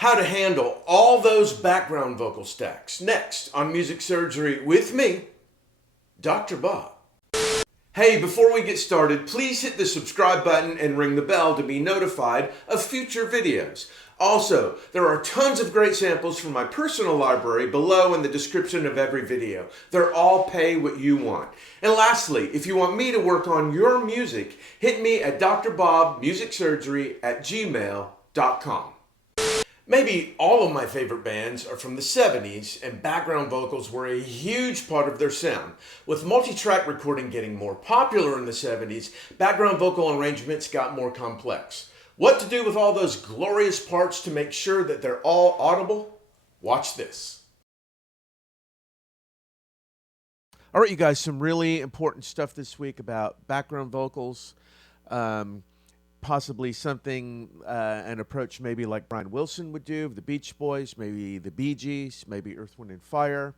How to handle all those background vocal stacks. Next on Music Surgery with me, Dr. Bob. Hey, before we get started, please hit the subscribe button and ring the bell to be notified of future videos. Also, there are tons of great samples from my personal library below in the description of every video. They're all pay what you want. And lastly, if you want me to work on your music, hit me at drbobmusicsurgery@gmail.com. Maybe all of my favorite bands are from the 70s, and background vocals were a huge part of their sound. With multi-track recording getting more popular in the 70s, background vocal arrangements got more complex. What to do with all those glorious parts to make sure that they're all audible? Watch this. All right, you guys, some really important stuff this week about background vocals. Possibly something, an approach maybe like Brian Wilson would do, the Beach Boys, maybe the Bee Gees, maybe Earth, Wind & Fire,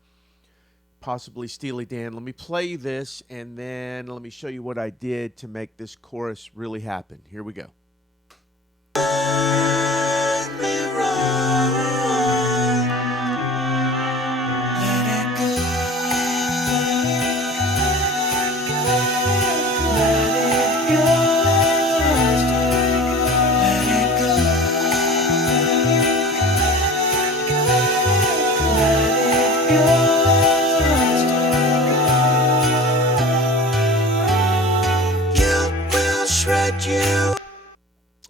possibly Steely Dan. Let me play this, and then let me show you what I did to make this chorus really happen. Here we go.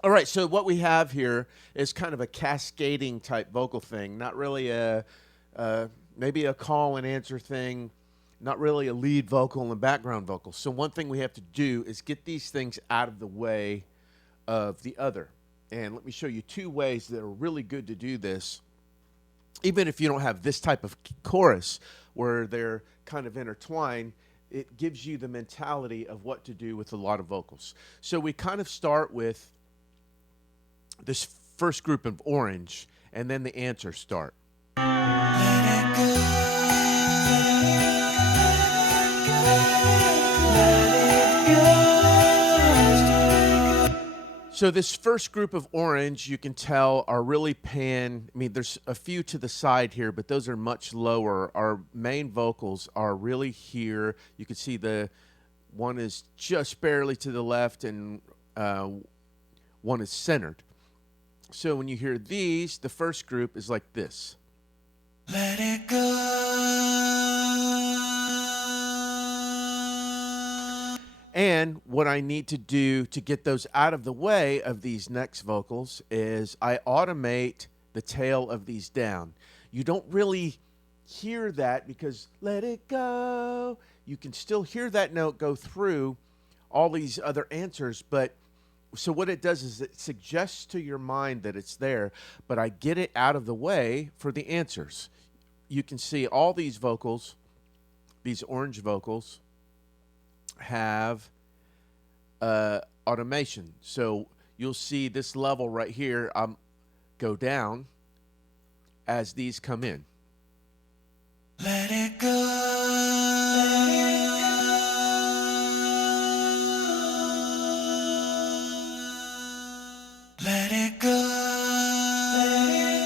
All right, so what we have here is kind of a cascading type vocal thing, not really maybe a call and answer thing, not really a lead vocal and background vocal. So one thing we have to do is get these things out of the way of the other. And let me show you two ways that are really good to do this, even if you don't have this type of chorus where they're kind of intertwined. It gives you the mentality of what to do with a lot of vocals. So we kind of start with this first group of orange, and then the answers start. So this first group of orange, you can tell, are really pan. I mean, there's a few to the side here, but those are much lower. Our main vocals are really here. You can see the one is just barely to the left, and one is centered. So when you hear these, the first group is like this. Let it go. And what I need to do to get those out of the way of these next vocals is I automate the tail of these down. You don't really hear that because let it go. You can still hear that note go through all these other answers, but so what it does is it suggests to your mind that it's there, but I get it out of the way for the answers. You can see all these vocals, these orange vocals, have automation. So you'll see this level right here go down as these come in. Let it go. Let it go. Let it go. Let it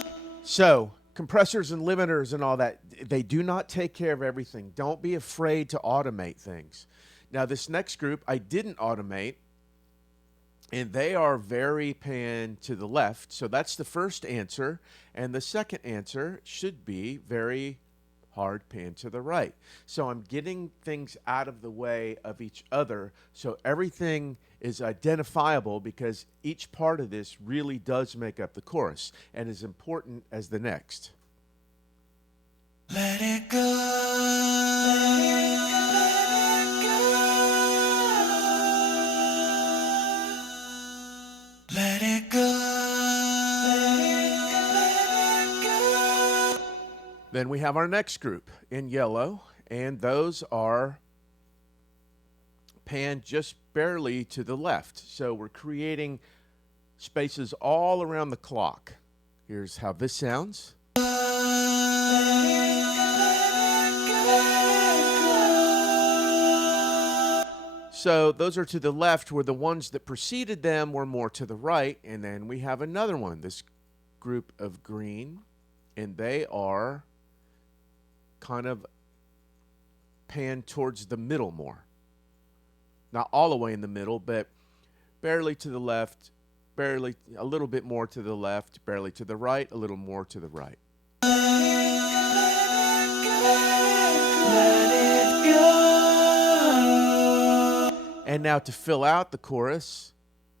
go. So, compressors and limiters and all that, they do not take care of everything. Don't be afraid to automate things. Now, this next group, I didn't automate, and they are very pan to the left. So that's the first answer, and the second answer should be very hard pan to the right. So I'm getting things out of the way of each other so everything is identifiable, because each part of this really does make up the chorus and is important as the next. Let it go. Let it go. Let it go. Then we have our next group in yellow, and those are panned just barely to the left. So we're creating spaces all around the clock. Here's how this sounds. So those are to the left, where the ones that preceded them were more to the right. And then we have another one, this group of green, and they are kind of panned towards the middle more. Not all the way in the middle, but barely to the left, barely a little bit more to the left, barely to the right, a little more to the right. And now to fill out the chorus,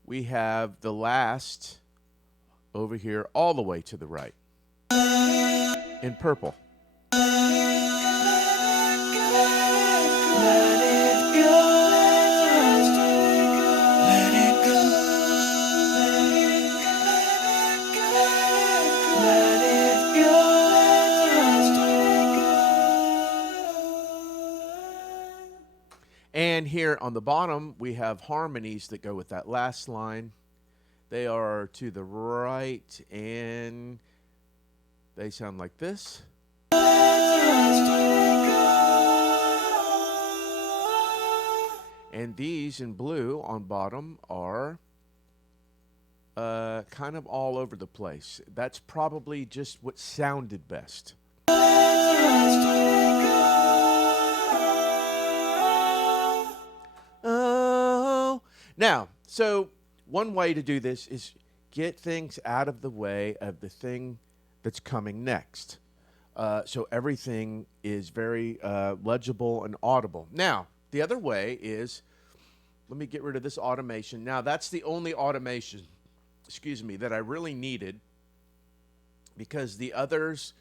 we have the last over here all the way to the right in purple. And here on the bottom, we have harmonies that go with that last line. They are to the right, and they sound like this. And these in blue on bottom are kind of all over the place. That's probably just what sounded best. Now, so one way to do this is get things out of the way of the thing that's coming next. So everything is very legible and audible. Now, the other way is, let me get rid of this automation. Now, that's the only automation, that I really needed, because the others,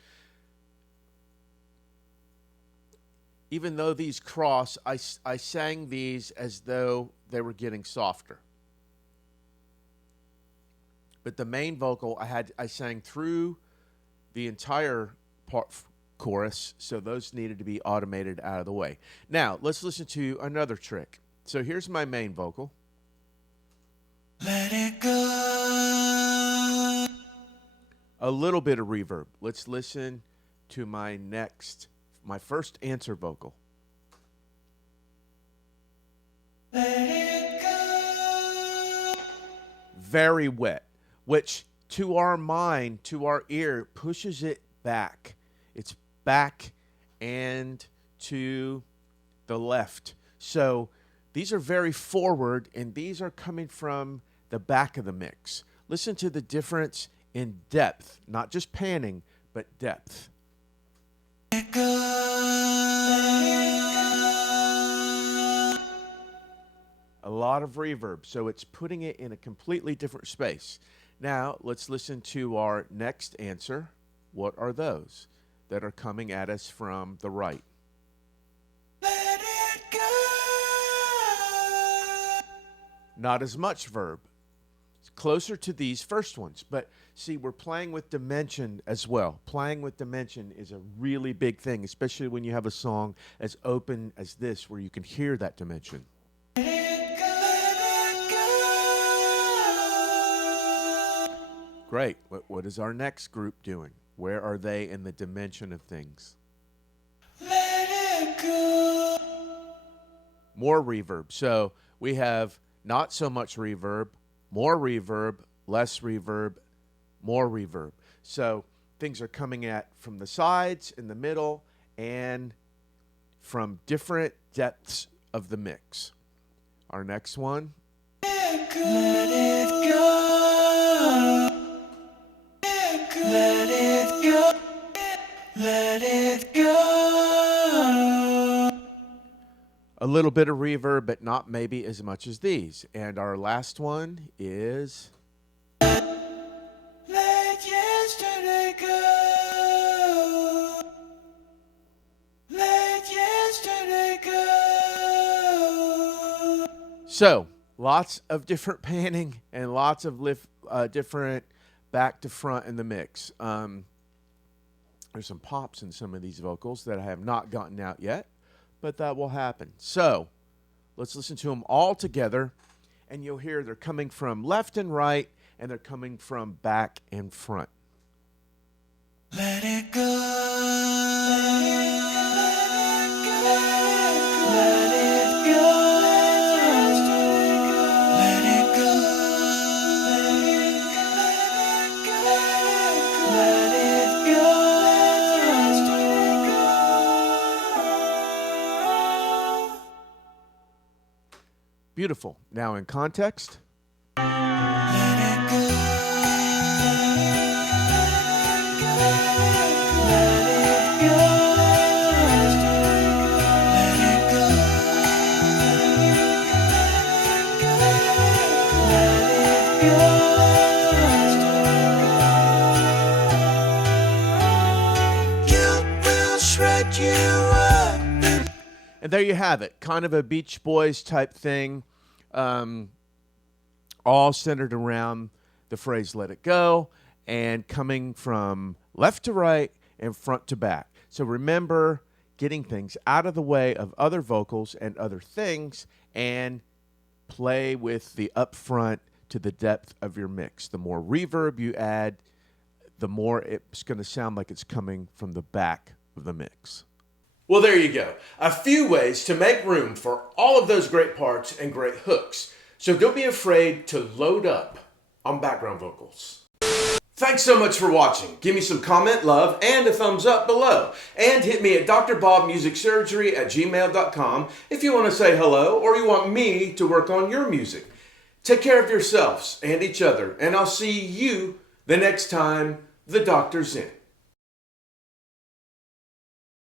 even though these cross, I sang these as though they were getting softer. But the main vocal, I sang through the entire chorus, so those needed to be automated out of the way. Now, let's listen to another trick. So here's my main vocal. Let it go. A little bit of reverb. Let's listen to my first answer vocal. Let it go. Very wet, which to our mind, to our ear, pushes it back. It's back and to the left. So these are very forward, and these are coming from the back of the mix. Listen to the difference in depth, not just panning, but depth. Let it go. A lot of reverb, so it's putting it in a completely different space. Now, let's listen to our next answer. What are those that are coming at us from the right? Let it go. Not as much verb. It's closer to these first ones, but see, we're playing with dimension as well. Playing with dimension is a really big thing, especially when you have a song as open as this, where you can hear that dimension. Great. What is our next group doing? Where are they in the dimension of things? Let it go. More reverb. So we have not so much reverb, more reverb, less reverb, more reverb. So things are coming at from the sides, in the middle, and from different depths of the mix. Our next one. Let it go. Let it go. Let it go. A little bit of reverb, but not maybe as much as these. And our last one is... Let yesterday go. Let yesterday go. So, lots of different panning and lots of different back to front in the mix. There's some pops in some of these vocals that I have not gotten out yet, but that will happen. So let's listen to them all together, and you'll hear they're coming from left and right, and they're coming from back and front. Let it go. Let it go. Beautiful. Now in context. And there you have it, kind of a Beach Boys type thing, all centered around the phrase "let it go" and coming from left to right and front to back. So remember, getting things out of the way of other vocals and other things, and play with the up front to the depth of your mix. The more reverb you add, the more it's going to sound like it's coming from the back of the mix. Well, there you go. A few ways to make room for all of those great parts and great hooks. So don't be afraid to load up on background vocals. Thanks so much for watching. Give me some comment, love, and a thumbs up below. And hit me at drbobmusicsurgery@gmail.com if you want to say hello or you want me to work on your music. Take care of yourselves and each other, and I'll see you the next time the doctor's in.